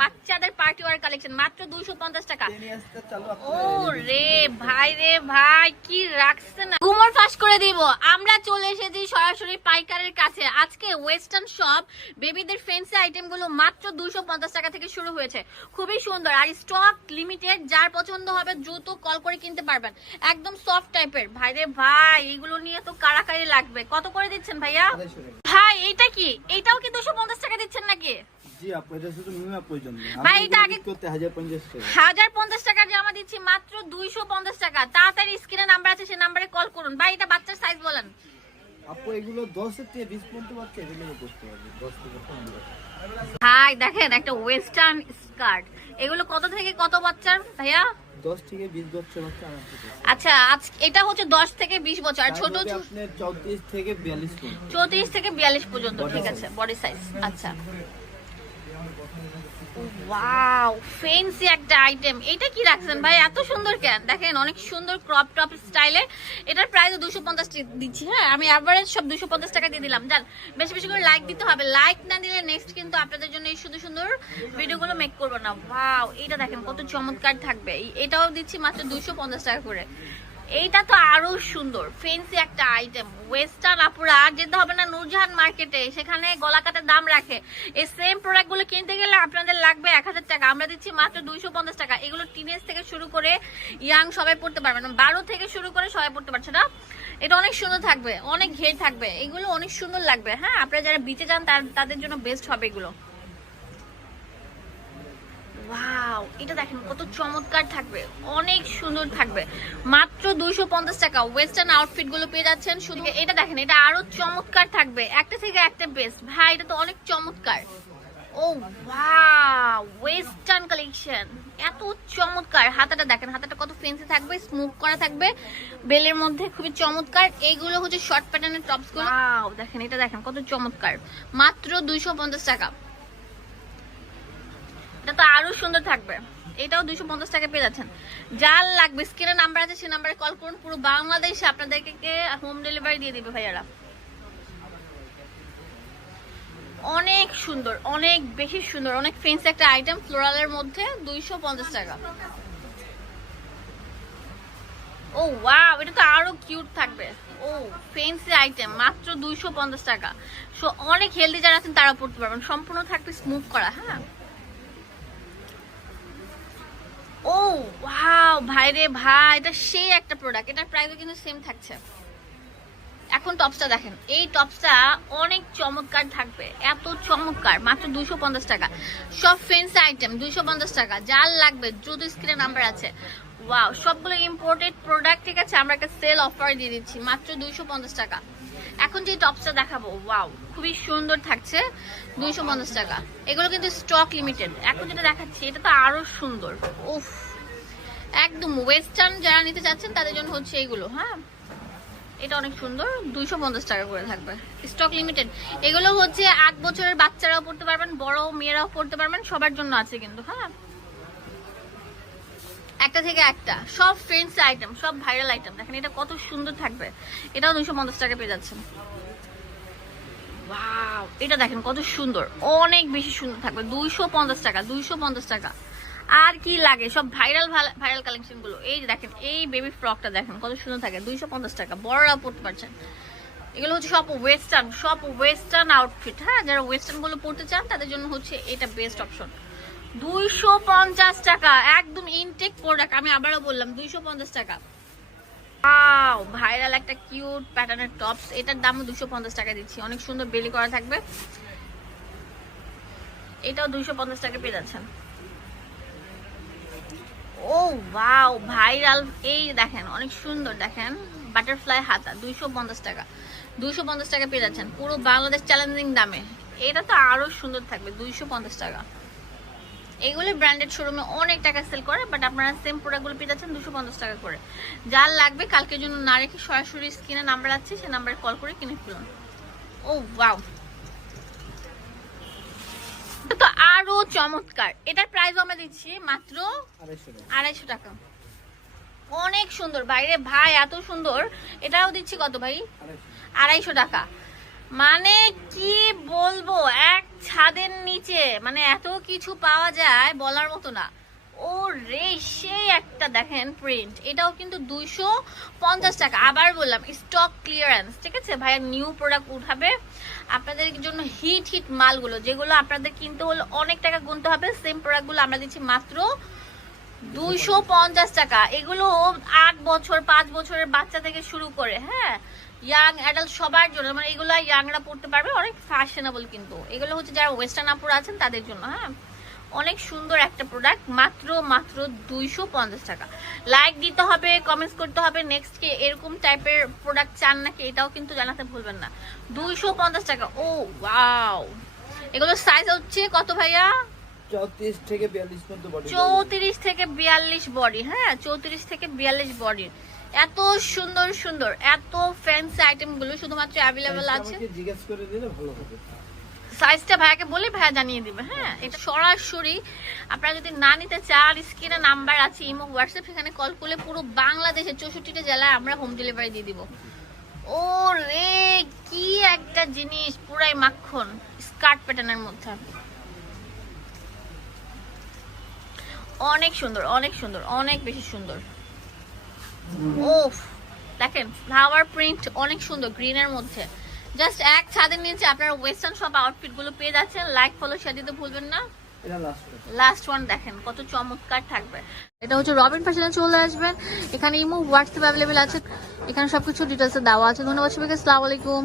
বাচ্চাদের party war collection মাত্র 250 টাকা। ও রে ভাই কি রাখছে না, ঘুমর ফাঁস করে দিব। আমরা চলে এসেছি সরাসরি পাইকারের কাছে। আজকে ওয়েস্টার্ন শপ বেবিদের ফ্যান্সি আইটেম গুলো মাত্র 250 টাকা থেকে শুরু হয়েছে, খুবই সুন্দর আর স্টক লিমিটেড। যার পছন্দ হবে দ্রুত কল করে কিনতে পারবেন, একদম সফট টাইপের। ভাই এগুলো নিয়ে তো কারাকারি লাগবে। কত করে দিচ্ছেন ভাইয়া? ভাই এটা কি, এটাও কি 250 টাকা দিচ্ছেন নাকি? জি আপু, এটা শুধু মিনিমাম প্রয়োজন নেই। ভাই এটা আগে করতে 1050 টাকা, 1050 টাকা জামা দিচ্ছি মাত্র 250 টাকা। তাড়াতাড়ি স্ক্রিনে নাম্বার আছে, সেই নাম্বারে কল করুন। ভাই এটা বাচ্চার সাইজ বলেন। আপু এগুলো 10 থেকে 20 পর্যন্ত বাচ্চা এগুলো করতে পারবে, 10 থেকে 15। ভাই দেখেন একটা ওয়েস্টার্ন স্কার্ট, এগুলো কত থেকে কত বাচ্চার ভাইয়া? 10 থেকে 20 বছর বাচ্চা আরামসে করতে আচ্ছা এটা হচ্ছে 10 থেকে 20 বছর আর ছোট পারবে। আপনি 34 থেকে 42 পর্যন্ত, 34 থেকে 42 পর্যন্ত। ঠিক আছে, বডি সাইজ। আচ্ছা ওয়াও, ফ্যান্সি একটা আইটেম। এটা কি রাখছেন ভাই এত সুন্দর কেন? দেখেন অনেক সুন্দর ক্রপ টপ স্টাইলে। এটার প্রাইস 250 টাকা দিচ্ছি। হ্যাঁ আমি এভারেজ সব 250 টাকা দিয়ে দিলাম। জান বেশি বেশি করে লাইক দিতে হবে, লাইক না দিলে নেক্সট কিন্তু আপনাদের জন্য এই সুন্দর সুন্দর ভিডিওগুলো মেক করব না। ওয়াও এটা দেখেন কত চমৎকার থাকবে। এটাও দিচ্ছি মাত্র 250 টাকা করে। এইটা তো আরো সুন্দর ফ্যান্সি একটা আইটেম। ওয়েস্টার্ন আপুরা আর যেতে হবে না নূরজাহান মার্কেটে, সেখানে গলা কাটার দাম রাখে। এই সেম প্রোডাক্ট গুলো কিনতে গেলে আপনাদের লাগবে 1000 টাকা, আমরা দিচ্ছি মাত্র 250 টাকা। এগুলো টিনেজ থেকে শুরু করে ইয়াং সবাই পড়তে পারবে না, 12 থেকে শুরু করে সবাই পড়তে পারছে না। এটা অনেক সুন্দর থাকবে, অনেক ঘের থাকবে, এগুলো অনেক সুন্দর লাগবে। হ্যাঁ আপনারা যারা বিচে যান তাদের জন্য বেস্ট হবে এগুলো। ওয়াও এটা দেখেন কত চমৎকার থাকবে, অনেক সুন্দর থাকবে, মাত্র 250 টাকা। ওয়েস্টার্ন আউটফিট গুলো পেয়ে যাচ্ছেন শুধু। এটা দেখেন এটা আরো চমৎকার থাকবে, একটা থেকে একটা বেস্ট। ভাই এটা তো অনেক চমৎকার। ও ওয়াও ওয়েস্টার্ন কালেকশন এত চমৎকার। হাতাটা দেখেন, হাতাটা কত ফেন্সি থাকবে, স্মুথ করা থাকবে বেলের মধ্যে, খুবই চমৎকার। এইগুলো হচ্ছে শর্ট প্যাটার্নের টপস গুলো। ওয়াও দেখেন এটা দেখেন কত চমৎকার, মাত্র 250 টাকা। এটা তো আরো সুন্দর থাকবে, এটাও 250 টাকা পেয়ে যাচ্ছেন। যার লাগবে স্ক্রিনে নাম্বার আছে, সেই নাম্বারে কল করুন। পুরো বাংলাদেশে আপনাদেরকে হোম ডেলিভারি দিয়ে দিবে ভাইয়ারা। অনেক সুন্দর, অনেক বেশি সুন্দর, অনেক ফেন্সি একটা আইটেম ফ্লোরালের মধ্যে 250 টাকা। ও ওয়াও এটা তো আরো কিউট থাকবে। ও ফেন্সি আইটেম মাত্র 250 টাকা। সো অনেক হেলদি যারা আছেন তারা পড়তে পারবেন, সম্পূর্ণ থাকবে স্মুথ করা। হ্যাঁ ও ওয়াও ভাই রে ভাই, এটা সেই একটা প্রোডাক্ট। এটার প্রাইসও কিন্তু সেম থাকছে। এখন টপসটা দেখেন, এই টপসটা অনেক চমৎকার থাকবে, এত চমৎকার, মাত্র 250 টাকা। সব ফ্যান্সি আইটেম 250 টাকা। যার লাগবে দ্রুত স্ক্রিনে নাম্বার আছে। ওয়াও সবগুলো ইম্পোর্টেড প্রোডাক্ট। ঠিক আছে, আমরা একটা সেল অফার দিয়ে দিচ্ছি মাত্র 250 টাকা। এখন যে টপসটা দেখাবো ওয়াও খুবই সুন্দর থাকছে, 250 টাকা। এগুলো কিন্তু স্টক লিমিটেড। এখন যেটা দেখাচ্ছি এটা তো আরো সুন্দর। উফ একদম ওয়েস্টার্ন যারা নিতে চাচ্ছেন তাদের জন্য হচ্ছে এইগুলো। হ্যাঁ এটা অনেক সুন্দর, 250 টাকা করে থাকবে, স্টক লিমিটেড। এগুলো হচ্ছে 8 বছরের বাচ্চারাও পড়তে পারবেন, বড় মেয়েরাও পড়তে পারবেন, সবার জন্য আছে কিন্তু। হ্যাঁ একটা থেকে একটা, সব ফ্রেন্ডস আইটেম, সব ভাইরাল আইটেম। দেখেন এটা কত সুন্দর থাকবে, এটাও 250 টাকা পেয়ে যাচ্ছেন। ওয়াও এটা দেখেন কত সুন্দর, অনেক বেশি সুন্দর থাকবে, 250 টাকা। 250 টাকা আর কি লাগে, সব ভাইরাল ভাইরাল কালেকশন গুলো। এই যে দেখেন এই বেবি ফ্রকটা দেখেন কত সুন্দর থাকে, 250 টাকা, বড়রা পড়তে পারছেন। এগুলো হচ্ছে সব ওয়েস্টার্ন আউটফিট। হ্যাঁ যারা ওয়েস্টার্ন গুলো পড়তে চান তাদের জন্য হচ্ছে এটা বেস্ট অপশন। 250 টাকা, একদম ইনটেক প্রোডাক্ট। আমি আবারও বললাম 250 টাকা। ওয়াও ভাইরাল একটা কিউট প্যাটার্নের টপস, এটার দামও 250 টাকা দিচ্ছি। অনেক সুন্দর বেলি করা থাকবে, এটাও 250 টাকা পেয়ে যাচ্ছেন। ও ওয়াও ভাইরাল, এই দেখেন অনেক সুন্দর, দেখেন বাটারফ্লাই হাতা, 250 টাকা। 250 টাকা পেয়ে যাচ্ছেন পুরো বাংলাদেশ চ্যালেঞ্জিং দামে। এটা তো আরো সুন্দর থাকবে, 250 টাকা। এগুলো ব্র্যান্ডেড শোরুমে অনেক টাকা সেল করে, বাট আপনারা সেম প্রোডাক্টগুলো পেয়ে যাচ্ছেন 250 টাকা করে। যার লাগবে কালকের জন্য না রেখে সরাসরি স্ক্রিনে নাম্বার আছে, সেই নাম্বারে কল করে কিনে ফেলুন। ও ওয়াও তো আরো চমৎকার। এটার প্রাইস আমরা দিচ্ছি মাত্র 250 টাকা। অনেক সুন্দর বাইরে ভাই, এত সুন্দর। এটাও দিচ্ছি কত ভাই? 250 টাকা। মানে কি বলবো, এক ছাদের নিচে মানে এত কিছু পাওয়া যায় বলার মতো না। ও রে, সেই একটা দেখেন প্রিন্ট, এটাও কিন্তু 250 টাকা। আবার বললাম স্টক ক্লিয়ারেন্স, ঠিক আছে ভাইয়া, নিউ প্রোডাক্ট উঠাবে আপনাদের জন্য, হিট হিট মালগুলো যেগুলো আপনাদের কিনতে হলে অনেক টাকা গুনতে হবে, সেম প্রোডাক্টগুলো আমরা দিচ্ছি মাত্র 250 টাকা। এগুলো 8 বছর 5 বছরের বাচ্চা থেকে শুরু করে, হ্যাঁ, ইয়াং অ্যাডাল্ট সবার জন্য, মানে এগুলো ইয়াংরা পড়তে পারবে, অনেক ফ্যাশনেবল। কিন্তু এগুলো হচ্ছে যারা ওয়েস্টার্ন আপুরা আছেন তাদের জন্য, হ্যাঁ, অনেক সুন্দর একটা প্রোডাক্ট, মাত্র 250 টাকা। লাইক দিতে হবে, কমেন্টস করতে হবে, নেক্সট কি এরকম টাইপের প্রোডাক্ট চান নাকি এটাও কিন্তু জানাতে ভুলবেন না। 250 টাকা। ও ওয়াও, এগুলো সাইজ হচ্ছে কত ভাইয়া? 34 থেকে 42 পর্যন্ত বডি। 34 থেকে 42 বডি, হ্যাঁ 34 থেকে 42 বডি। এত সুন্দর সুন্দর, এত ফ্যান্সি আইটেম গুলো শুধুমাত্র অ্যাভেলেবল আছে। আমাকে জিজ্ঞেস করে দিলে ভালো হবে। সাইজটা ভাইয়াকে বলে ভাইয়া জানিয়ে দিবে, হ্যাঁ। এটা সরাসরি আপনারা যদি না নিতে চান, স্ক্রিনে নাম্বার আছে, ইমো হোয়াটসঅ্যাপ, সেখানে কল করলে পুরো বাংলাদেশের 64টা জেলায় আমরা হোম ডেলিভারি দিয়ে দিব। ও রে, কি একটা জিনিস, পুরাই মাখন, স্কার্ট প্যাটার্নের মধ্যে, অনেক সুন্দর অনেক সুন্দর, অনেক বেশি সুন্দর। ওফ, দেখেন ফ্লাওয়ার প্রিন্ট অনেক সুন্দর গ্রিনের মধ্যে। জাস্ট এক ছাদের নিচে আপনারা ওয়েস্টার্ন সব আউটফিট গুলো পেয়ে যাচ্ছেন। লাইক ফলো শেয়ার দিতে ভুলবেন না। এটা লাস্ট ওয়ান দেখেন কত চমৎকার থাকবে। এটা হচ্ছে রবিন ফ্যাশনে চলে আসবেন, এখানে ইমো হোয়াটসঅ্যাপ অ্যাভেলেবেল আছে, এখানে সবকিছু ডিটেলসে দেওয়া আছে। ধন্যবাদ সবাইকে, আসসালামু আলাইকুম।